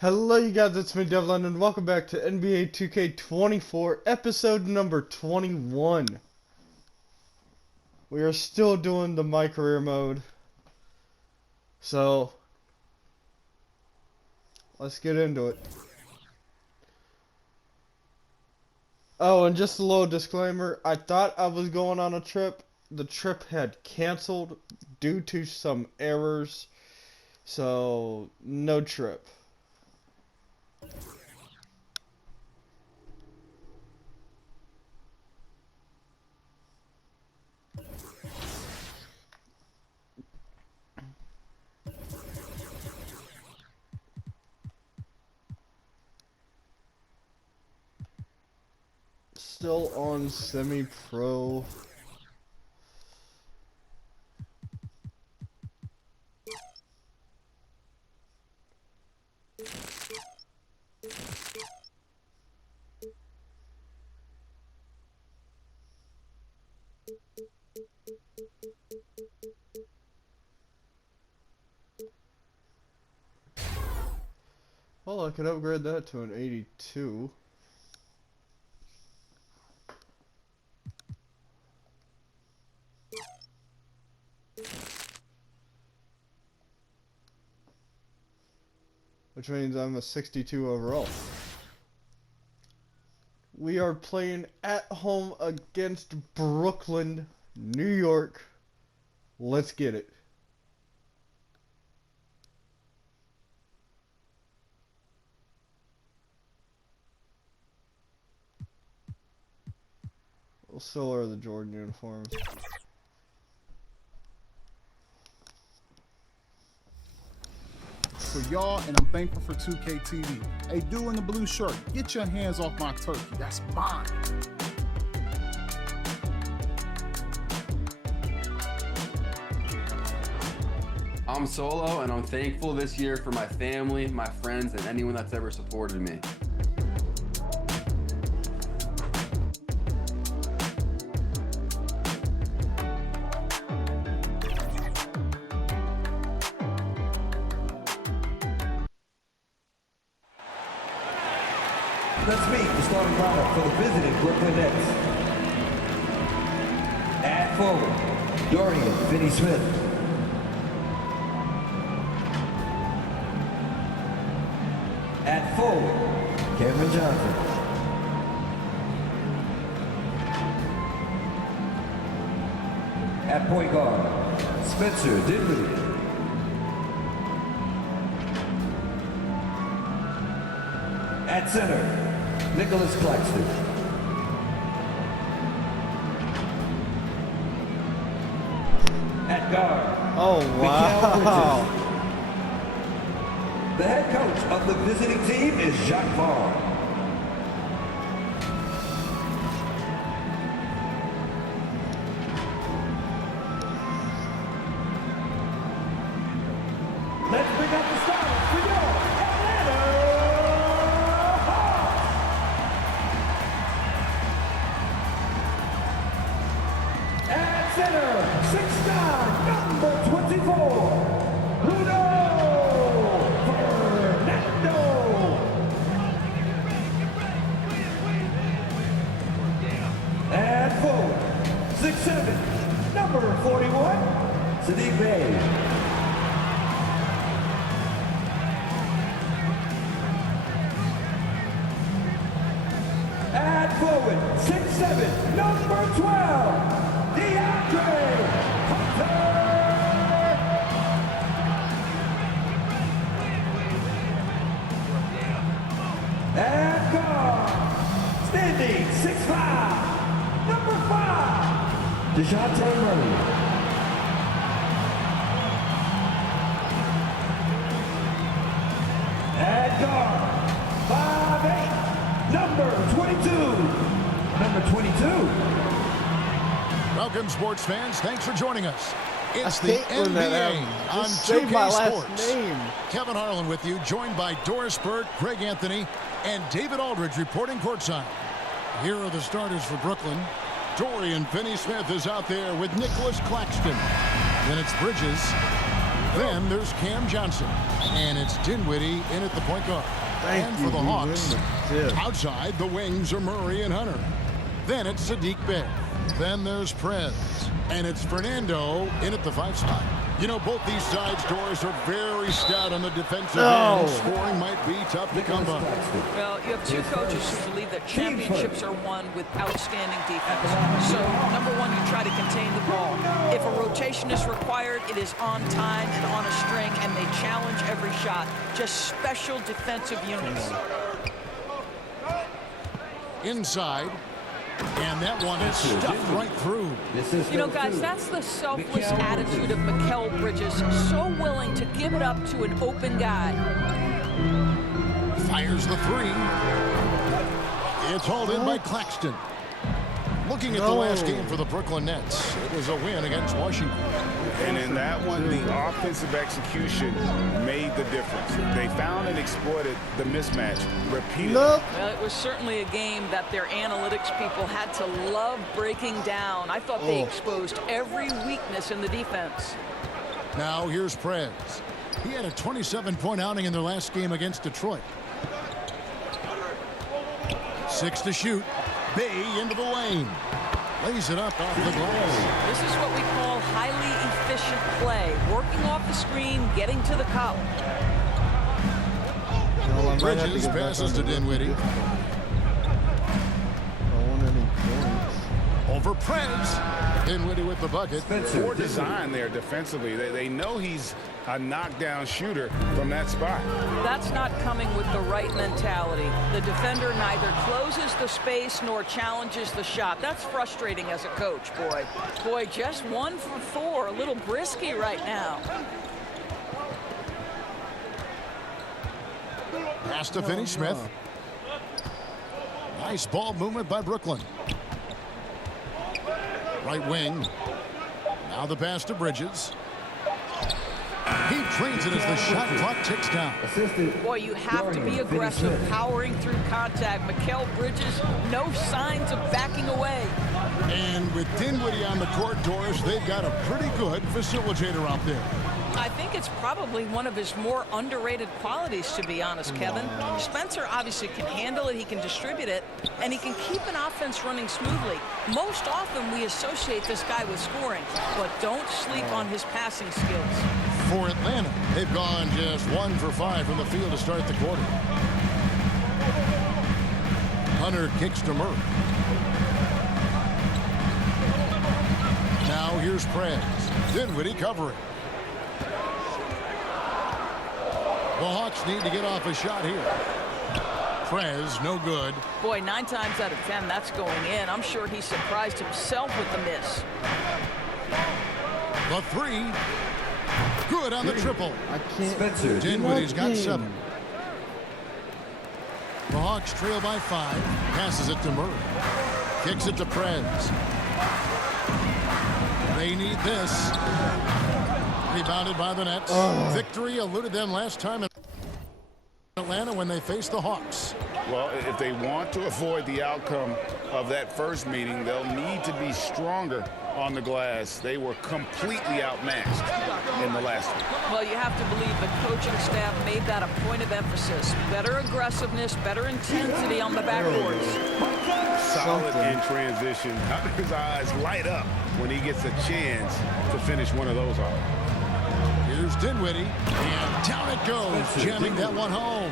Hello you guys, it's me Devlin and welcome back to NBA 2K24 episode number 21. We are still doing the My Career mode. So, let's get into it. Oh, and just a little disclaimer, I thought I was going on a trip. The trip had canceled due to some errors. So, no trip. Still on semi-pro. Well, I could upgrade that to an 82. Which means I'm a 62 overall. We are playing at home against Brooklyn, New York. Let's get it. We'll still wear the Jordan uniforms. For y'all, and I'm thankful for 2K TV. Hey, dude in the blue shirt, get your hands off my turkey. That's mine. I'm Solo, and I'm thankful this year for my family, my friends, and anyone that's ever supported me. Let's meet the starting lineup for the visiting Brooklyn Nets. At forward, Dorian Finney-Smith. At forward, Cameron Johnson. At point guard, Spencer Dinwiddie. At center, Nicholas Claxton. At guard. Oh, wow. The head coach of the visiting team is Jacques Vaughn. Let's bring up the stars for your Atlanta Hawks. At center, 6'9", number 24, Bruno Fernando. And forward, 6'7", number 41, Sadiq Bey. At forward, 6'7", number 12, DeAndre Hunter. And guard, standing 6'5", number 5, DeJounte Murray. And guard, 5'8", number 22. Number 22. Welcome, sports fans. Thanks for joining us. It's I the hate when that NBA happens. on Just say 2K my last Sports. name. Kevin Harlan with you, joined by Doris Burke, Greg Anthony, and David Aldridge reporting courtside. Here are the starters for Brooklyn. Dorian Finney-Smith is out there with Nicholas Claxton. Then it's Bridges, Then there's Cam Johnson. And it's Dinwiddie in at the point guard. And for the Hawks, outside the wings are Murray and Hunter. Then it's Sadiq Bey. Then there's Prez. And it's Fernando in at the 5 spot. You know, both these sides, Doris, are very stout on the defensive end. Scoring might be tough to come by. Well, you have two coaches who believe that championships are won with outstanding defense. So, number one, you try to contain the ball. If a rotation is required, it is on time and on a string, and they challenge every shot. Just special defensive units. Inside. And that one is stuffed right through. You know, guys, that's the selfless attitude of Mikal Bridges. So willing to give it up to an open guy. Fires the 3. It's hauled in by Claxton. Looking at the last game for the Brooklyn Nets, it was a win against Washington. And in that one, the offensive execution made the difference. They found and exploited the mismatch repeatedly. Well, it was certainly a game that their analytics people had to love breaking down. I thought they exposed every weakness in the defense. Now here's Prez. He had a 27-point outing in their last game against Detroit. 6 to shoot. Bey into the lane. Lays it up off the glass. This is what we call highly efficient play. Working off the screen, getting to the cup. Bridges passes to Dinwiddie. Over Prez. Dinwiddie with the bucket. Poor design there defensively. They know he's a knockdown shooter from that spot. That's not coming with the right mentality. The defender neither closes the space nor challenges the shot. That's frustrating as a coach, boy. Boy, just 1 for 4. A little brisky right now. Pass to Finney-Smith. Nice ball movement by Brooklyn. Right wing. Now the pass to Bridges. He trains it as the shot clock ticks down. Boy, you have to be aggressive, powering through contact. Mikal Bridges, no signs of backing away. And with Dinwiddie on the court, Doris, they've got a pretty good facilitator out there. I think it's probably one of his more underrated qualities, to be honest, Kevin. Spencer obviously can handle it, he can distribute it, and he can keep an offense running smoothly. Most often we associate this guy with scoring, but don't sleep on his passing skills. For Atlanta, they've gone just 1 for 5 from the field to start the quarter. Hunter kicks to Murray. Now here's Prez. Dinwiddie covering. The Hawks need to get off a shot here. Prez, no good. Boy, 9 times out of 10, that's going in. I'm sure he surprised himself with the miss. The 3. Good on the triple. I can't. Dinwiddie's got 7. The Hawks trail by 5. Passes it to Murray. Kicks it to Prez. They need this. Rebounded by the Nets. Victory eluded them last time in Atlanta when they faced the Hawks. Well, if they want to avoid the outcome of that first meeting, they'll need to be stronger on the glass. They were completely outmatched in the last one. Well, you have to believe the coaching staff made that a point of emphasis. Better aggressiveness, better intensity on the backboards. Solid in transition. Hunter's eyes light up when he gets a chance to finish one of those off. Here's Dinwiddie, and down it goes, jamming that one home.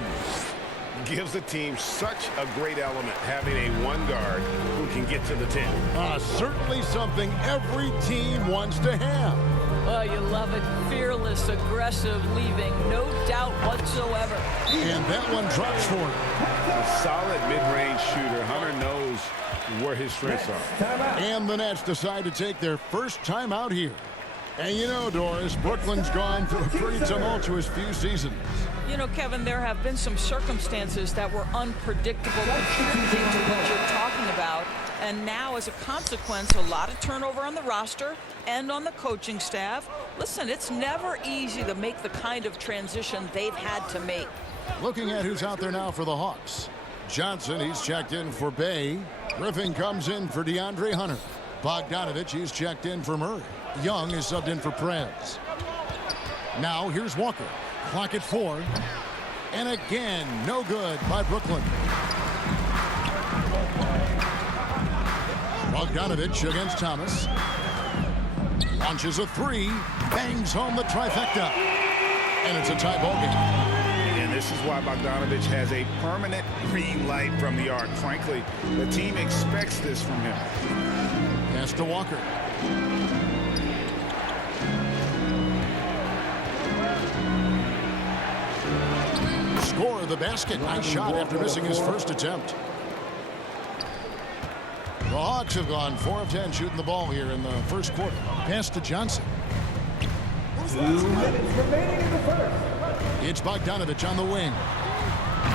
Gives the team such a great element having a one guard who can get to the 10. Certainly something every team wants to have. Well, you love it. Fearless, aggressive, leaving no doubt whatsoever. And that one drops for him. A solid mid-range shooter. Hunter knows where his strengths are. And the Nets decide to take their first time out here. And you know, Doris, Brooklyn's gone through a pretty tumultuous few seasons. You know, Kevin, there have been some circumstances that were unpredictable, contributing to what you're talking about. And now, as a consequence, a lot of turnover on the roster and on the coaching staff. Listen, it's never easy to make the kind of transition they've had to make. Looking at who's out there now for the Hawks. Johnson, he's checked in for Bey. Griffin comes in for DeAndre Hunter. Bogdanovich, he's checked in for Murray. Young is subbed in for Prez. Now here's Walker. Clock at 4. And again, no good by Brooklyn. Bogdanovich against Thomas. Launches a 3. Bangs home the trifecta. And it's a tie ball game. And this is why Bogdanovich has a permanent green light from the arc. Frankly, the team expects this from him. Pass to Walker. Score the basket. Nice shot after missing his first attempt. The Hawks have gone 4 of 10 shooting the ball here in the first quarter. Pass to Johnson. 2 minutes remaining in the first. It's Bogdanovich on the wing.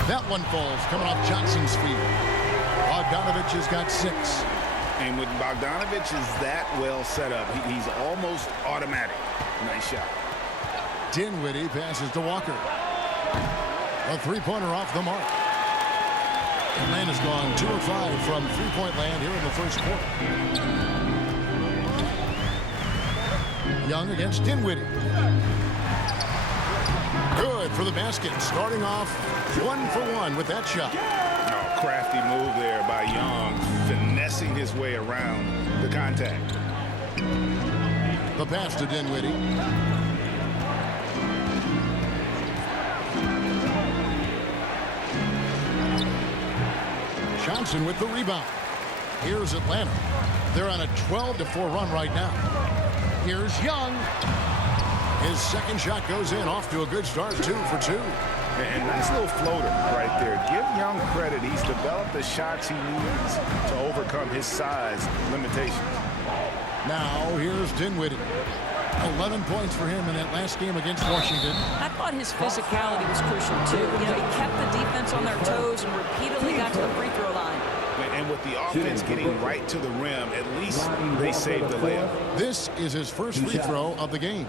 That one falls coming off Johnson's feet. Bogdanovich has got 6. And when Bogdanovich is that well set up, he's almost automatic. Nice shot. Dinwiddie passes to Walker. A 3-pointer off the mark. Atlanta's gone 2 of 5 from 3-point land here in the first quarter. Young against Dinwiddie. Good for the basket. Starting off 1 for 1 with that shot. Oh, crafty move there by Young, finessing his way around the contact. The pass to Dinwiddie. Johnson with the rebound. Here's Atlanta. They're on a 12-4 run right now. Here's Young. His second shot goes in, off to a good start, 2 for 2. And nice little floater right there. Give Young credit. He's developed the shots he needs to overcome his size limitations. Now here's Dinwiddie. 11 points for him in that last game against Washington. I thought his physicality was crucial too. You know, he kept the defense on their toes and repeatedly got to the free throw line. And with the offense getting right to the rim, at least they saved the layup. This is his first free throw of the game.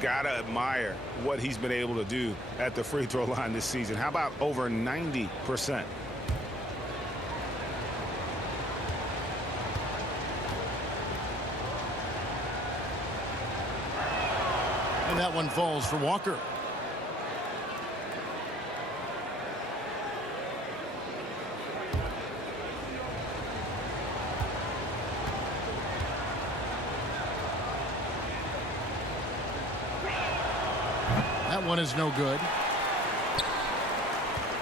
Gotta admire what he's been able to do at the free throw line this season. How about over 90%? And that one falls for Walker. That one is no good.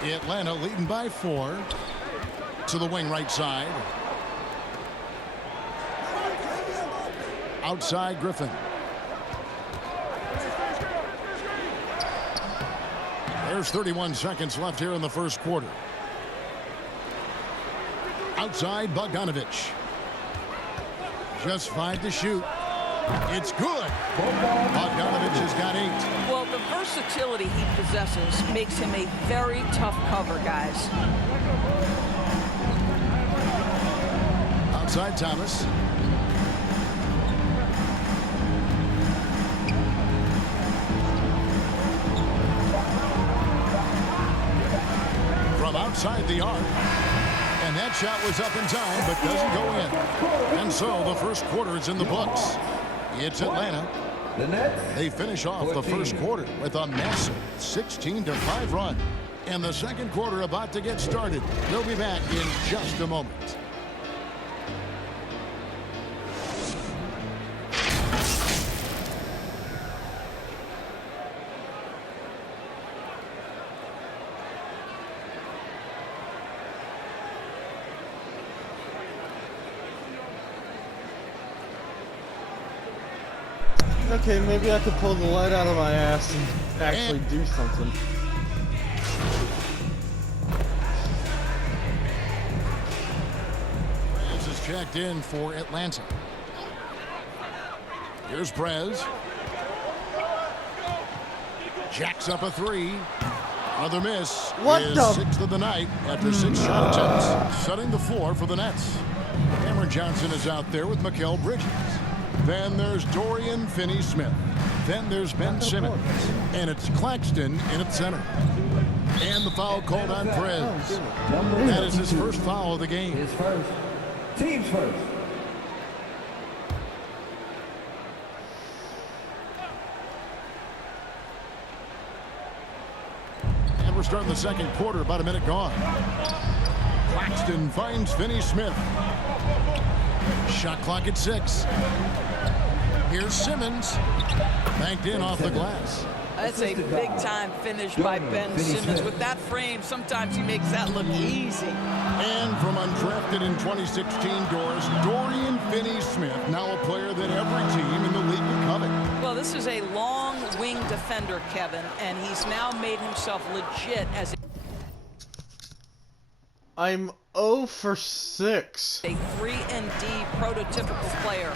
Atlanta leading by 4. To the wing right side. Outside Griffin. There's 31 seconds left here in the first quarter. Outside Bogdanovich. Just 5 to shoot. It's good. Bogdanovich has got 8. Well, the versatility he possesses makes him a very tough cover, guys. Outside Thomas. From outside the arc. And that shot was up in time, but doesn't go in. And so the first quarter is in the books. It's Atlanta. They finish off the first quarter with a massive 16-5 run. And the second quarter about to get started. We'll be back in just a moment. Okay, maybe I could pull the light out of my ass and actually do something. Prez is checked in for Atlanta. Here's Prez. Jacks up a 3. Another miss. What is the? 6th of the night after 6 shot attempts. Setting the floor for the Nets. Cameron Johnson is out there with Mikal Bridges. Then there's Dorian Finney-Smith. Then there's Ben Simmons. And it's Claxton in at center. And the foul called on Prez. That is his first foul of the game. His first. Team's first. we're starting the second quarter, about a minute gone. Claxton finds Finney Smith. Shot clock at 6. Here's Simmons. Banked in off the glass. That's a big-time finish by Ben Simmons. With that frame, sometimes he makes that look easy. And from undrafted in 2016, Doris, Dorian Finney-Smith, now a player that every team in the league would covet. Well, this is a long wing defender, Kevin, and he's now made himself legit as I'm 0 for 6. a 3-and-D prototypical player.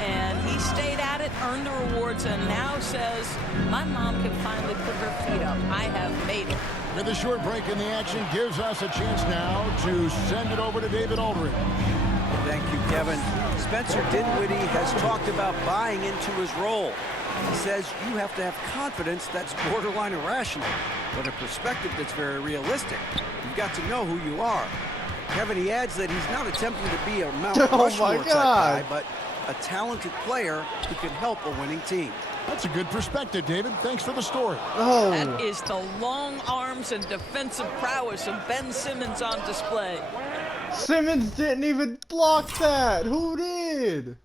And he stayed at it, earned the rewards, and now says, my mom can finally put her feet up. I have made it. With a short break in the action, gives us a chance now to send it over to David Aldridge. Thank you, Kevin. Spencer Dinwiddie has talked about buying into his role. He says you have to have confidence that's borderline irrational, but a perspective that's very realistic. You've got to know who you are. Kevin, he adds that he's not attempting to be a Mount Rushmore type guy, but a talented player who can help a winning team. That's a good perspective, David. Thanks for the story. Oh. That is the long arms and defensive prowess of Ben Simmons on display. Simmons didn't even block that. Who did?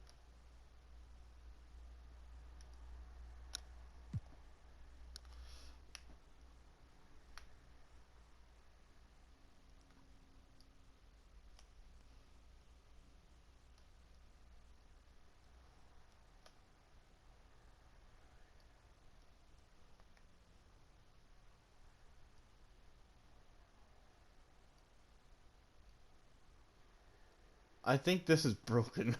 I think this is broken.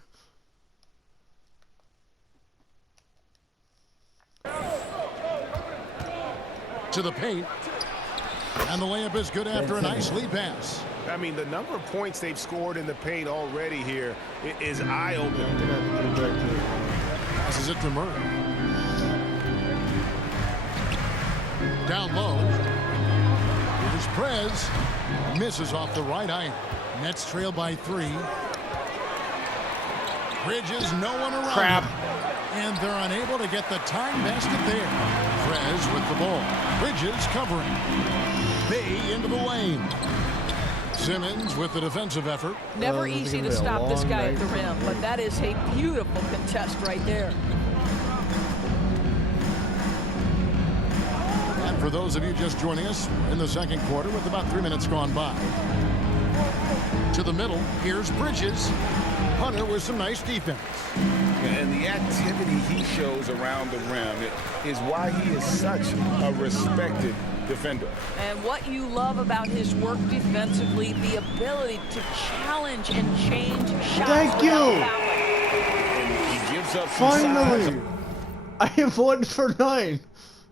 To the paint. And the layup is good after a nice lead pass. I mean, the number of points they've scored in the paint already here is eye-opening. Passes it to Murray. Down low. Here's Prez. Misses off the right iron. Nets trail by 3. Bridges, no one around. Crap. And they're unable to get the time basket there. Prez with the ball. Bridges covering. Bay into the lane. Simmons with the defensive effort. Never this is easy gonna to be a stop this long guy night. at the rim, but that is a beautiful contest right there. And for those of you just joining us, we're in the second quarter with about 3 minutes gone by. To the middle, here's Bridges. Hunter with some nice defense. And the activity he shows around the rim is why he is such a respected defender. And what you love about his work defensively, the ability to challenge and change shots. Thank you. without fouling. And he gives up some Finally. size I am 1 for 9.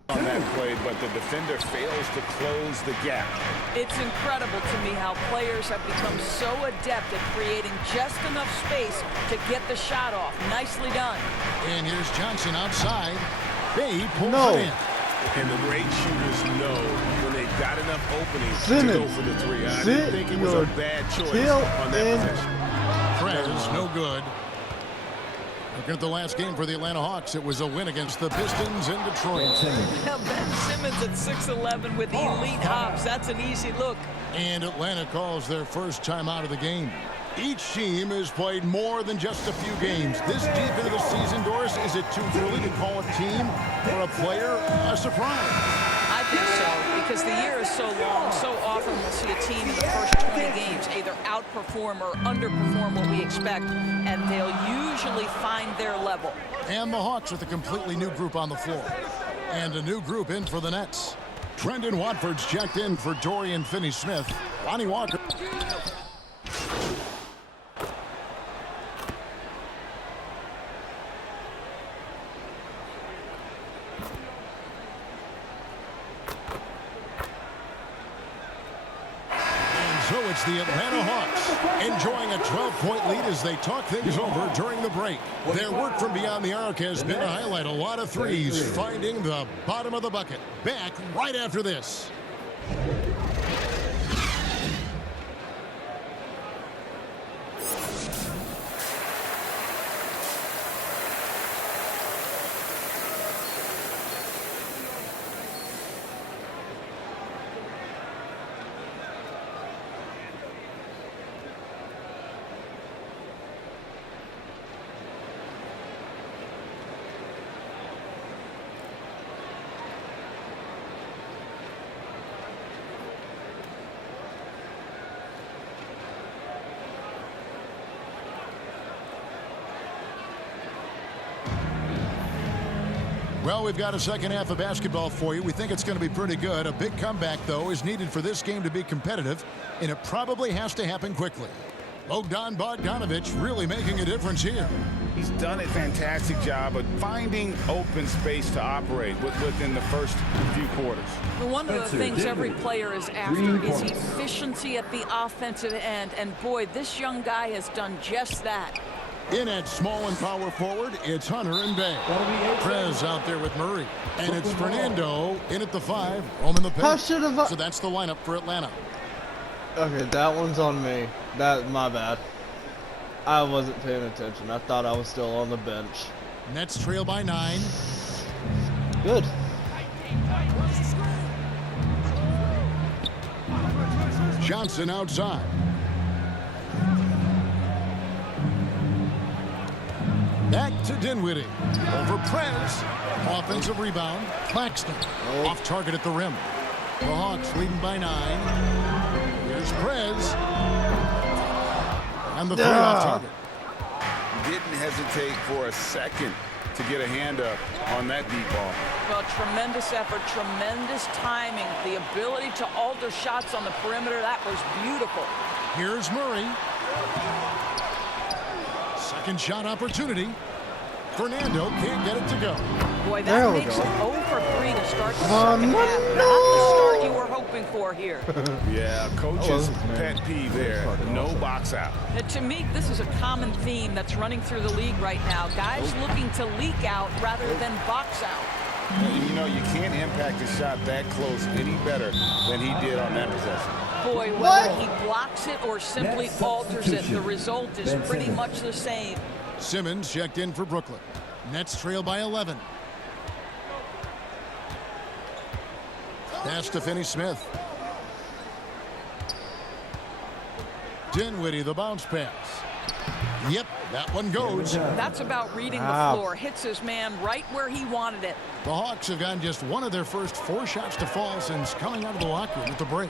on that play, but the defender fails to close the gap. It's incredible to me how players have become so adept at creating just enough space to get the shot off. Nicely done. And here's Johnson outside. Bay pulls No. it in. And the great shooters know when they've got enough opening to Simmons, go for the 3. I sit didn't think it was your a bad choice tail on that in. possession. Prez, no good. Looking at the last game for the Atlanta Hawks, it was a win against the Pistons in Detroit. Now Ben Simmons at 6'11" with elite hops. That's an easy look. And Atlanta calls their first time out of the game. Each team has played more than just a few games. This deep into the season, Doris, is it too early to call a team or a player a surprise? I think so, because the year is so long. So often we'll see a team in the first 20 games either outperform or underperform what we expect, and they'll usually find their level. And the Hawks with a completely new group on the floor. And a new group in for the Nets. Trendon Watford's checked in for Dorian Finney-Smith. Lonnie Walker. So it's the Atlanta Hawks enjoying a 12-point lead as they talk things over during the break. Their work from beyond the arc has been a highlight. A lot of threes finding the bottom of the bucket. Back right after this. Well, we've got a second half of basketball for you. We think it's going to be pretty good. A big comeback, though, is needed for this game to be competitive, and it probably has to happen quickly. Bogdan Bogdanovic really making a difference here. He's done a fantastic job of finding open space to operate within the first few quarters. One of the things every player is after is efficiency at the offensive end, and boy, this young guy has done just that. In at small and power forward, it's Hunter and Bay. Prez out there with Murray. And it's Fernando in at the 5, home in the paint. So that's the lineup for Atlanta. Okay, that one's on me. My bad. I wasn't paying attention. I thought I was still on the bench. Nets trail by 9. Good. Johnson outside. Back to Dinwiddie. Over Prez. Offensive rebound. Claxton. Off target at the rim. The Hawks leading by 9. Here's Prez. And the 3 off target. Didn't hesitate for a second to get a hand up on that deep ball. Well, tremendous effort, tremendous timing. The ability to alter shots on the perimeter, that was beautiful. Here's Murray. Second shot opportunity. Fernando can't get it to go. Boy, that makes it 0 for 3 to start the second half. Not the start you were hoping for here. Yeah, coach's pet peeve there. No box out. To me, this is a common theme that's running through the league right now. Guys looking to leak out rather than box out. You know, you can't impact a shot that close any better than he did on that possession. Boy, whether he blocks it or simply alters it, the result is pretty much the same. Simmons checked in for Brooklyn. Nets trail by 11. Pass to Finney-Smith. Dinwiddie, the bounce pass. Yep, that one goes. That's about reading the floor. Hits his man right where he wanted it. The Hawks have gotten just one of their first 4 shots to fall since coming out of the locker room at the break.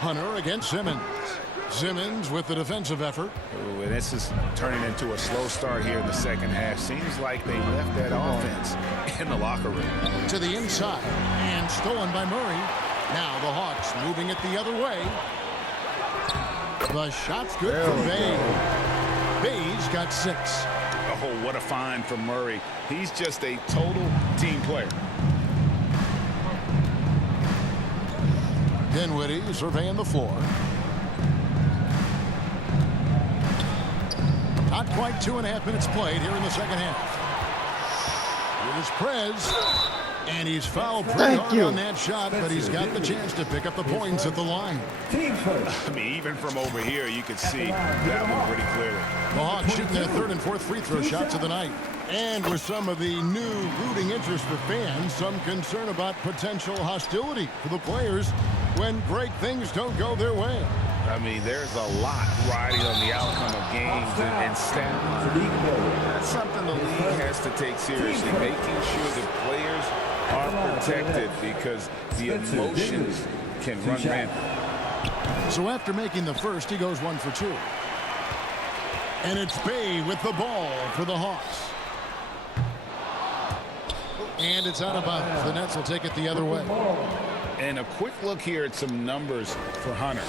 Hunter against Simmons. Simmons with the defensive effort. Ooh, and this is turning into a slow start here in the second half. Seems like they left that offense in the locker room. To the inside and stolen by Murray. Now the Hawks moving it the other way. The shot's good from Bay. Bay's got 6. Oh, what a find from Murray. He's just a total team player. Dinwiddie surveying the floor. Not quite 2.5 minutes played here in the second half. Here's Prez. And he's fouled pretty hard on that shot, but he's got the chance to pick up the points at the line. I mean, even from over here, you could see that one pretty clearly. The Hawks shooting their 3rd and 4th free throw shots of the night. And with some of the new rooting interest for fans, some concern about potential hostility for the players when great things don't go their way. I mean, there's a lot riding on the outcome of games and stat line. That's something the league has to take seriously, making sure the players are protected because the emotions can run rampant. So after making the first, he goes 1 for 2. And it's Bay with the ball for the Hawks. And it's out of bounds. The Nets will take it the other way. And a quick look here at some numbers for Hunter.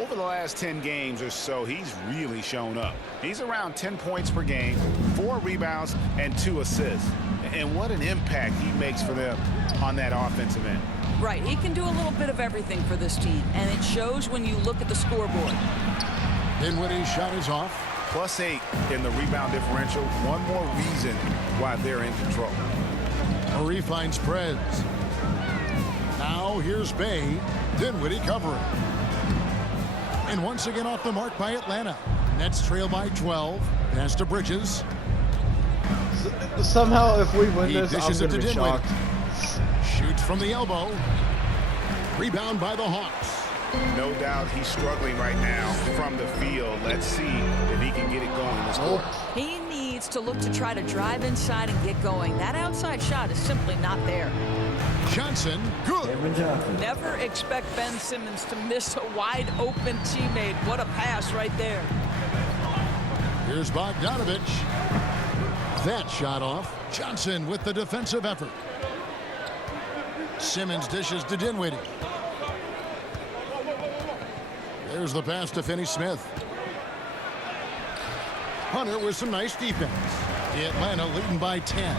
Over the last 10 games or so, he's really shown up. He's around 10 points per game, 4 rebounds, and 2 assists. And what an impact he makes for them on that offensive end. Right, he can do a little bit of everything for this team, and it shows when you look at the scoreboard. Dinwiddie's shot is off. +8 in the rebound differential. One more reason why they're in control. Murray finds Prez. Now here's Bay. Dinwiddie covering. And once again off the mark by Atlanta. Nets trail by 12. Pass to Bridges. Somehow, if we win this, I'm dishes it going to to be Dinwiddie. shocked. Shoots from the elbow. Rebound by the Hawks. No doubt he's struggling right now from the field. Let's see if he can get it going this quarter. He needs to look to try to drive inside and get going. That outside shot is simply not there. Johnson, good. Never expect Ben Simmons to miss a wide open teammate. What a pass right there. Here's Bogdanovic. that shot off. Johnson with the defensive effort. Simmons dishes to Dinwiddie. There's the pass to Finney-Smith. Hunter with some nice defense. Atlanta leading by 10.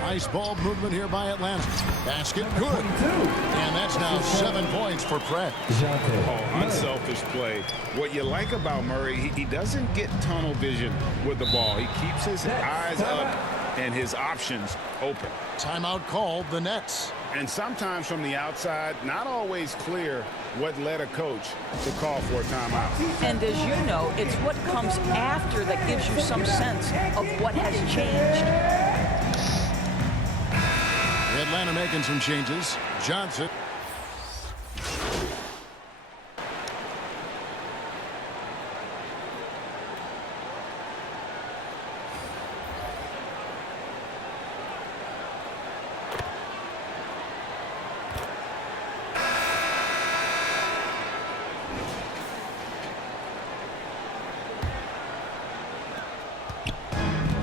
Nice ball movement here by Atlanta. Basket good. And that's now 7 points for Prez. Oh, unselfish play. What you like about Murray, he doesn't get tunnel vision with the ball. He keeps his eyes up and his options open. Timeout called, the Nets. And sometimes from the outside, not always clear what led a coach to call for a timeout. And as you know, it's what comes after that gives you some sense of what has changed. Atlanta making some changes. Johnson.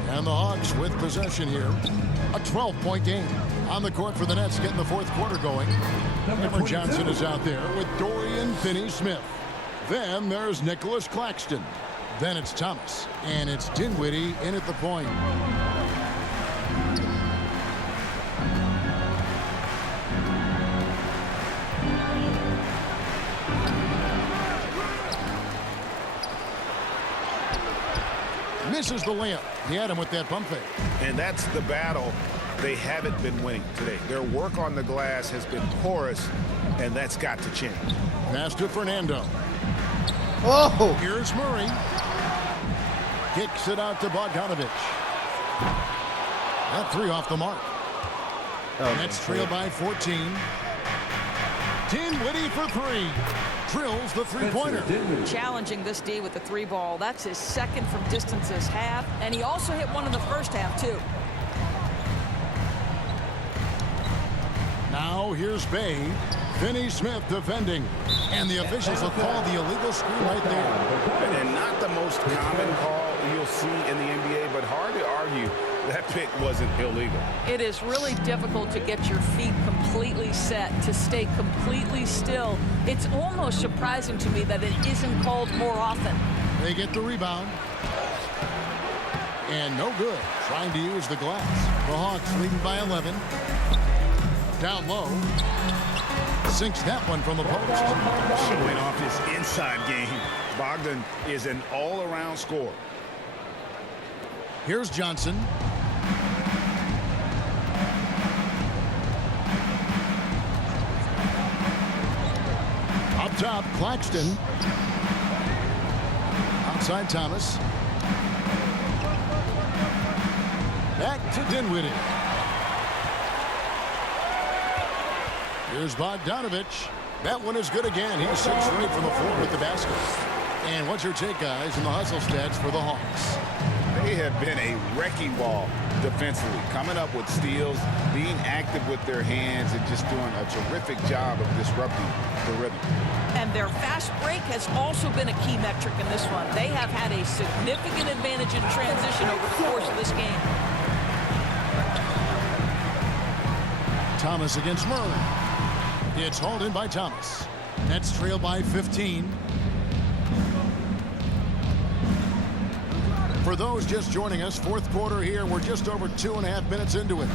And the Hawks with possession here. A 12-point game. On the court for the Nets, getting the fourth quarter going. Cameron Johnson is out there with Dorian Finney-Smith. Then there's Nicholas Claxton. Then it's Thomas. And it's Dinwiddie in at the point. Misses the layup. He had him with that pump fake. And that's the battle they haven't been winning today. Their work on the glass has been porous, and that's got to change. Pass to Fernando. Oh! Here's Murray. Kicks it out to Bogdanovic. That three off the mark. Nets trail by 14. Dinwiddie for three. Drills the three-pointer. Challenging this D with the three ball. That's his second from distance this half. And he also hit one in the first half, too. Now here's Bay. Finney-Smith defending. And the officials will call the illegal screen right there. And not the most common call you'll see in the NBA, but hard to argue that pick wasn't illegal. It is really difficult to get your feet completely set, to stay completely still. It's almost surprising to me that it isn't called more often. They get the rebound. And no good. Trying to use the glass. The Hawks leading by 11. Down low. Sinks that one from the post. Showing off his inside game. Bogdan is an all-around scorer. Here's Johnson. Up top, Claxton. Outside Thomas. Back to Dinwiddie. Here's Bogdanovic. That one is good again. He's 6 straight from the floor with the basket. And what's your take, guys, in the hustle stats for the Hawks? They have been a wrecking ball defensively, coming up with steals, being active with their hands, and just doing a terrific job of disrupting the rhythm. And their fast break has also been a key metric in this one. They have had a significant advantage in transition over the course of this game. Thomas against Murray. It's hauled in by Thomas. Nets trail by 15. For those just joining us, fourth quarter here. We're just over 2.5 minutes into it.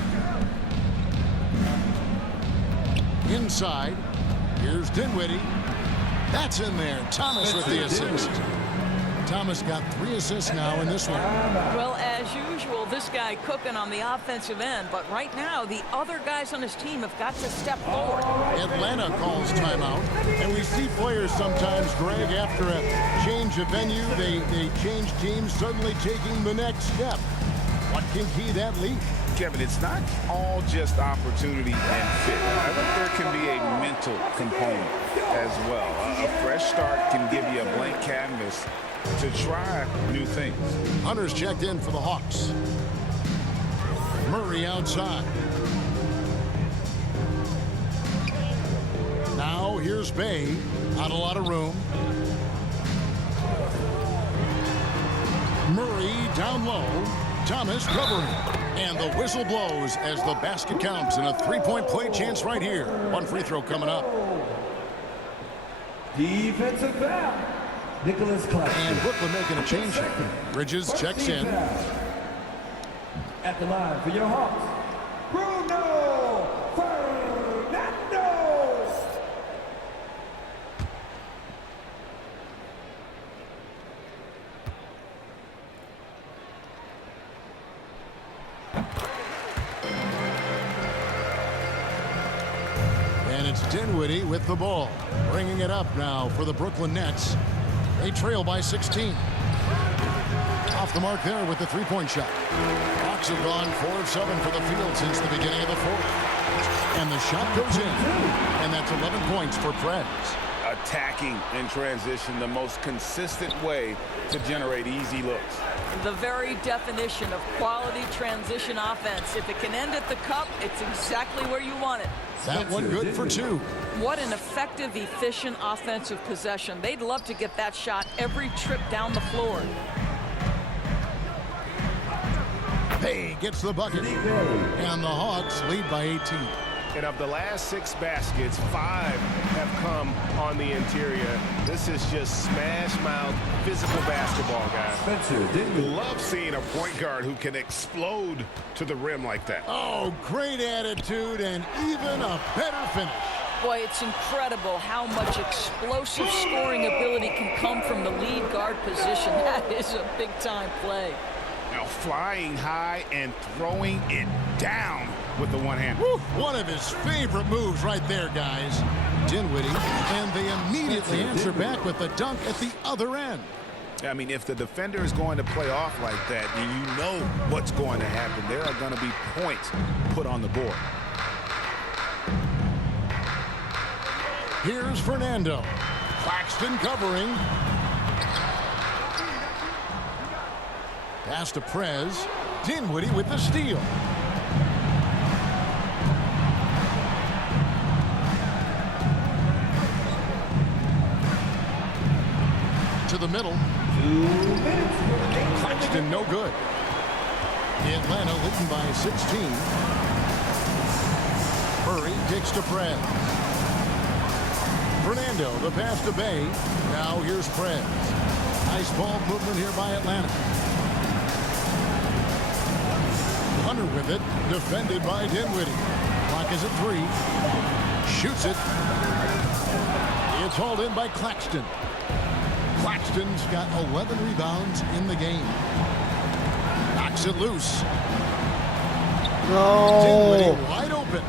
Inside. Here's Dinwiddie. That's in there. Thomas with the assist. Thomas got 3 assists now in this one. Well, as usual, this guy cooking on the offensive end. But right now, the other guys on his team have got to step forward. Atlanta calls timeout. And we see players sometimes, Greg, after a change of venue, they change teams, suddenly taking the next step. What can key that lead? Kevin, it's not all just opportunity and fit. I think there can be a mental component as well. A fresh start can give you a blank canvas to try new things. Hunter's checked in for the Hawks. Murray outside. Now here's Bay. Not a lot of room. Murray down low. Thomas covering. And the whistle blows as the basket counts, and a three-point play chance right here. One free throw coming up. Defensive foul. Nicholas Claxton. And Brooklyn making a change. Bridges checks in. At the line for your Hawks, Bruno Fernando. And it's Dinwiddie with the ball. Bringing it up now for the Brooklyn Nets. They trail by 16. Off the mark there with the three-point shot. Hawks have gone 4 of 7 for the field since the beginning of the fourth. And the shot goes in. And that's 11 points for Preds. Attacking in transition, the most consistent way to generate easy looks. The very definition of quality transition offense. If it can end at the cup, it's exactly where you want it. That one good for 2. What an effective, efficient offensive possession. They'd love to get that shot every trip down the floor. Hay gets the bucket. And the Hawks lead by 18. And of the last 6 baskets, 5 have come on the interior. This is just smash mouth physical basketball, guys. Love seeing a point guard who can explode to the rim like that. Oh, great attitude and even a better finish. Boy, it's incredible how much explosive scoring ability can come from the lead guard position. That is a big-time play. Now flying high and throwing it down with the one hand. One of his favorite moves right there, guys. Dinwiddie, and they immediately answer back with the dunk at the other end. I mean, if the defender is going to play off like that, then you know what's going to happen. There are going to be points put on the board. Here's Fernando. Claxton covering. Pass to Prez. Dinwiddie with the steal. To the middle. Claxton no good. Atlanta leading by 16. Murray kicks to Prez. Fernando, the pass to Bay. Now here's Prez. Nice ball movement here by Atlanta. Hunter with it, defended by Dinwiddie. Clock is at 3. Shoots it. It's hauled in by Claxton. Claxton's got 11 rebounds in the game. Knocks it loose. No. Dinwiddie wide open.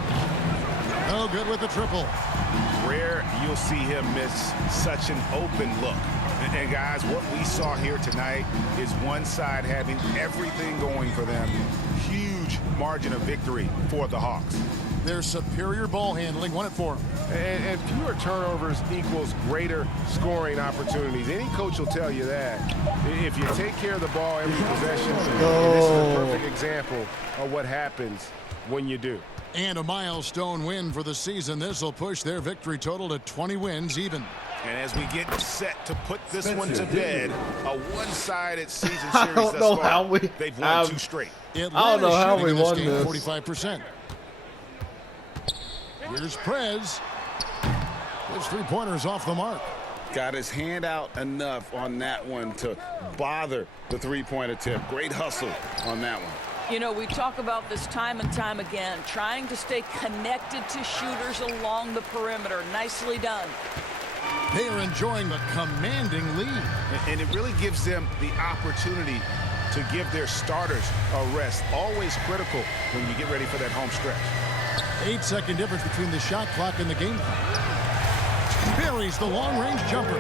No good with the triple. Rare you'll see him miss such an open look. And guys, what we saw here tonight is one side having everything going for them. Huge margin of victory for the Hawks. Their superior ball handling won it for them. And fewer turnovers equals greater scoring opportunities. Any coach will tell you that. If you take care of the ball every possession, and this is a perfect example of what happens when you do. And a milestone win for the season. This will push their victory total to 20 wins even. And as we get set to put this one to bed, a one-sided season series I don't know how they've won 2 straight. Atlanta I don't know how we this won game this. 45%. Here's Prez. His three-pointers off the mark. Got his hand out enough on that one to bother the three-point attempt. Great hustle on that one. You know, we talk about this time and time again, trying to stay connected to shooters along the perimeter. Nicely done. They are enjoying a commanding lead. And it really gives them the opportunity to give their starters a rest. Always critical when you get ready for that home stretch. 8-second difference between the shot clock and the game clock. Buries the long-range jumper.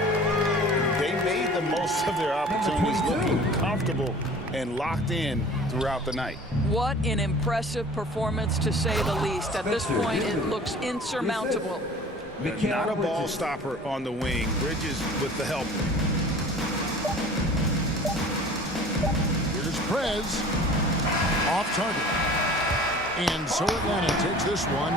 They made the most of their opportunities, looking comfortable and locked in throughout the night. What an impressive performance, to say the least. At this point, it looks insurmountable. Not a ball stopper on the wing. Bridges with the help. Here's Prez. Off target. And so Atlanta takes this one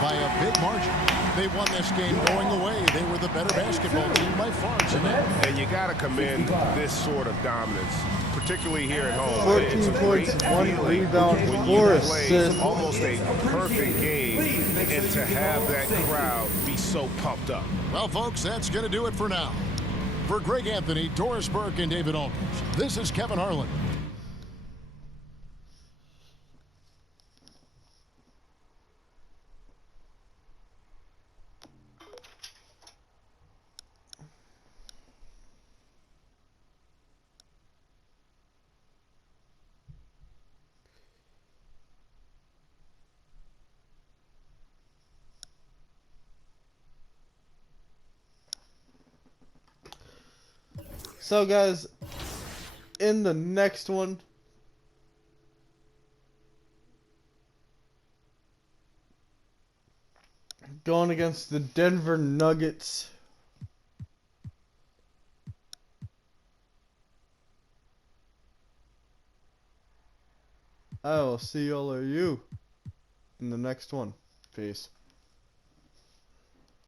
by a big margin. They won this game going away. They were the better basketball team by far tonight. And you got to commend this sort of dominance, particularly here at home. 14 points, 1 rebound, 4 assists. Almost a perfect game, and to have that crowd be so pumped up. Well, folks, that's going to do it for now. For Greg Anthony, Doris Burke, and David Aldridge, this is Kevin Harlan. So guys, in the next one, going against the Denver Nuggets. I will see all of you in the next one. Peace.